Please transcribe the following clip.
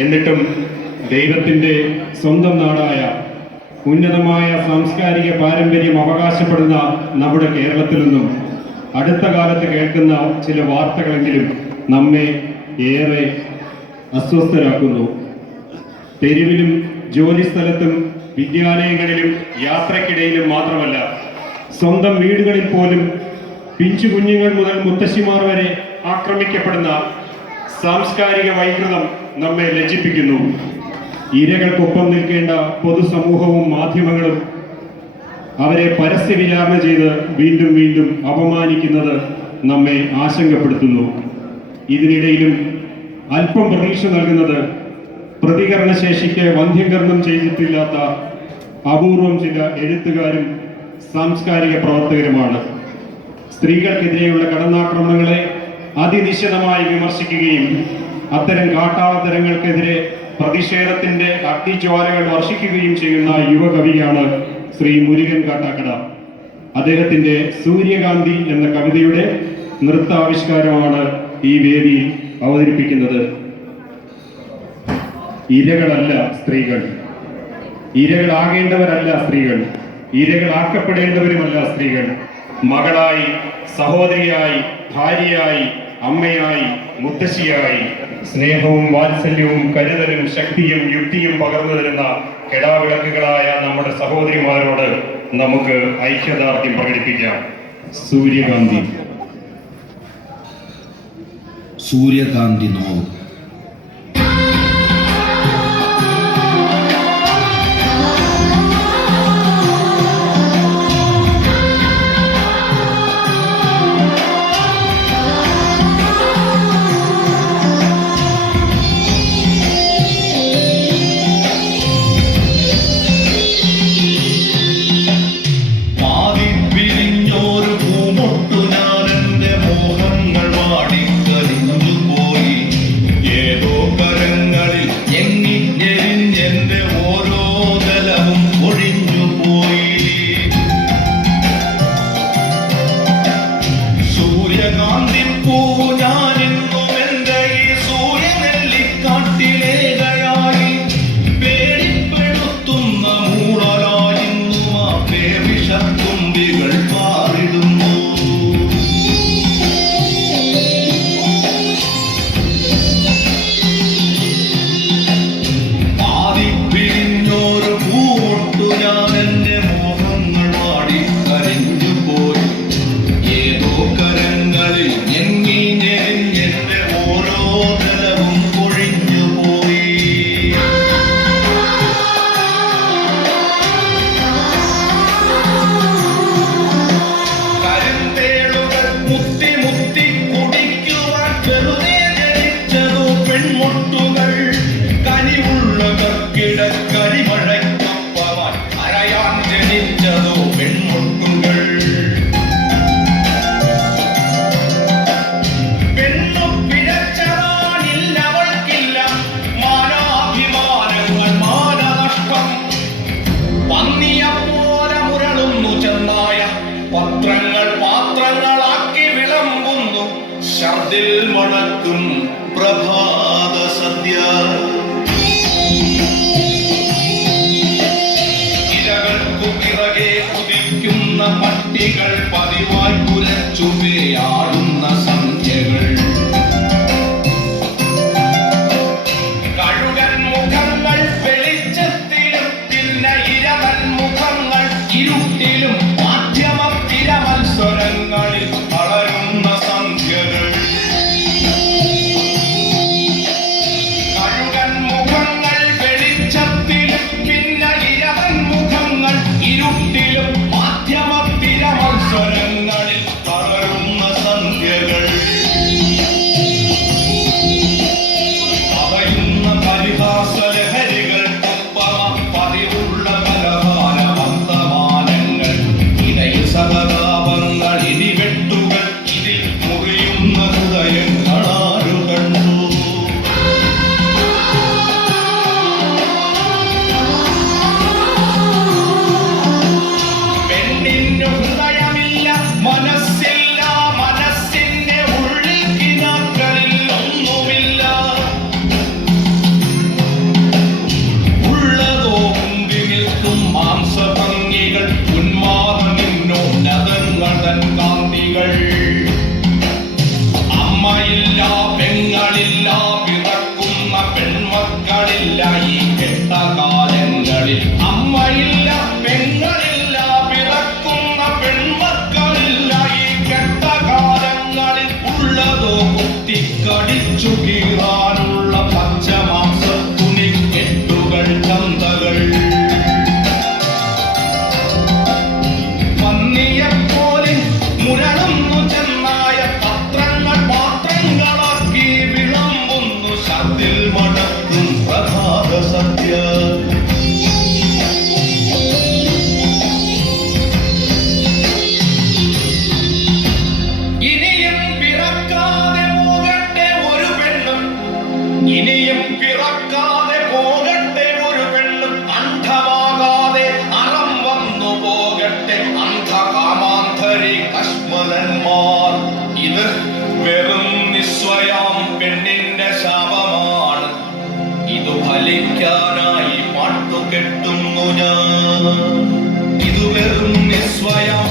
എന്നിട്ടും ദൈവത്തിൻ്റെ സ്വന്തം നാടായ ഉന്നതമായ സാംസ്കാരിക പാരമ്പര്യം അവകാശപ്പെടുന്ന നമ്മുടെ കേരളത്തിൽ നിന്നും അടുത്ത കാലത്ത് കേൾക്കുന്ന ചില വാർത്തകളെങ്കിലും നമ്മെ ഏറെ അസ്വസ്ഥരാക്കുന്നു. തെരുവിലും ജോലിസ്ഥലത്തും വിദ്യാലയങ്ങളിലും യാത്രക്കിടയിലും മാത്രമല്ല, സ്വന്തം വീടുകളിൽ പോലും പിഞ്ചു കുഞ്ഞുങ്ങൾ മുതൽ മുത്തശ്ശിമാർ വരെ ആക്രമിക്കപ്പെടുന്ന സാംസ്കാരിക വൈകൃതം നമ്മെ ലജ്ജിപ്പിക്കുന്നു. ഇരകൾക്കൊപ്പം നിൽക്കേണ്ട പൊതുസമൂഹവും മാധ്യമങ്ങളും അവരെ പരസ്യ വിചാരണ ചെയ്ത് വീണ്ടും വീണ്ടും അപമാനിക്കുന്നത് നമ്മെ ആശങ്കപ്പെടുത്തുന്നു. ഇതിനിടയിലും അല്പം പ്രതീക്ഷ നൽകുന്നത് പ്രതികരണശേഷിക്ക് വന്ധ്യംകരണം ചെയ്തിട്ടില്ലാത്ത അപൂർവം ചില എഴുത്തുകാരും സാംസ്കാരിക പ്രവർത്തകരുമാണ്. സ്ത്രീകൾക്കെതിരെയുള്ള കടന്നാക്രമണങ്ങളെ അതിനിശിതമായി വിമർശിക്കുകയും അത്തരം കാട്ടാളത്തരങ്ങൾക്കെതിരെ പ്രതിഷേധത്തിന്റെ അഗ്നിജ്വാലകൾ വർഷിക്കുകയും ചെയ്യുന്ന യുവകവിയാണ് ശ്രീ മുരുകൻ കാട്ടാക്കട. അദ്ദേഹത്തിന്റെ സൂര്യകാന്തി എന്ന കവിതയുടെ നൃത്താവിഷ്കാരമാണ് ഈ വേദിയിൽ അവതരിപ്പിക്കുന്നത്. ഇരകളല്ല സ്ത്രീകൾ, ഇരകളാകേണ്ടവരല്ല സ്ത്രീകൾ, ഇരകളാക്കപ്പെടേണ്ടവരുമല്ല സ്ത്രീകൾ. മകളായി, സഹോദരിയായി, ഭാര്യയായി, അമ്മയായി, മുത്തശ്ശിയായി സ്നേഹവും വാത്സല്യവും കരുതലും ശക്തിയും യുക്തിയും പകർന്നു തരുന്ന കെടാവിളക്കുകളായ നമ്മുടെ സഹോദരിമാരോട് നമുക്ക് ഐക്യദാർഢ്യം പ്രകടിപ്പിക്കാം. സൂര്യകാന്തി. സൂര്യകാന്തി നോവ്. ശബ്ദിൽ മണക്കും പ്രഭാത സദ്യ. ഇരകൾക്കു പിറകെ കുതിക്കുന്ന പട്ടികൾ പതിവായി കുലച്ചുമയാടുന്ന സന്ധ്യകൾ. കഴുകൻ മുഖങ്ങൾ വെളിച്ചത്തിലും പിന്നെ ഇരവൻ മുഖങ്ങൾ ഇരുട്ടിലും മാധ്യമ തിരമത്സരങ്ങളിൽ വളരുന്ന സന്ധ്യകൾ. ഇരുട്ടിലും മാധ്യമ തിരമത്സരങ്ങളിൽ തളരുന്ന മക്കളില്ല ഈ കെട്ടകാലങ്ങളിൽ. അമ്മയില്ല, പെങ്ങളില്ല, പിറക്കുന്ന പെൺമക്കളില്ല ഈ കെട്ടകാലങ്ങളിൽ. ഉള്ളതോ കുത്തിക്കടിച്ചു കീറാനുള്ള പച്ചമാംസത്തുണി കെട്ടുകൾ, ചന്തകൾ. പന്നിയെപ്പോലെ മുരളുന്നു ചെന്നായ പത്രങ്ങൾ പാത്രങ്ങളാക്കി വിളമ്പുന്നു ശബ്ദിൽ മടക്കും പ്രഭാത സദ്യ. ഇനിയും പിറക്കാതെ പോകട്ടെ ഒരു പെണ്ണും, ഇനിയും പിറക്കാതെ പോകട്ടെ ഒരു പെണ്ണും. അന്ധമാകാതെ അറം വന്നു പോകട്ടെ അന്ധകാമാന്തരി കശ്മലന്മാർ. ഇത് വെറും നിസ്വയാം പെണ്ണിന്റെ ശാപമാണ്. ഇതു ഫലിക്കാനായി പാട്ടു കെട്ടുന്നു ഞാൻ. ഇത് വെറും നിസ്വയാം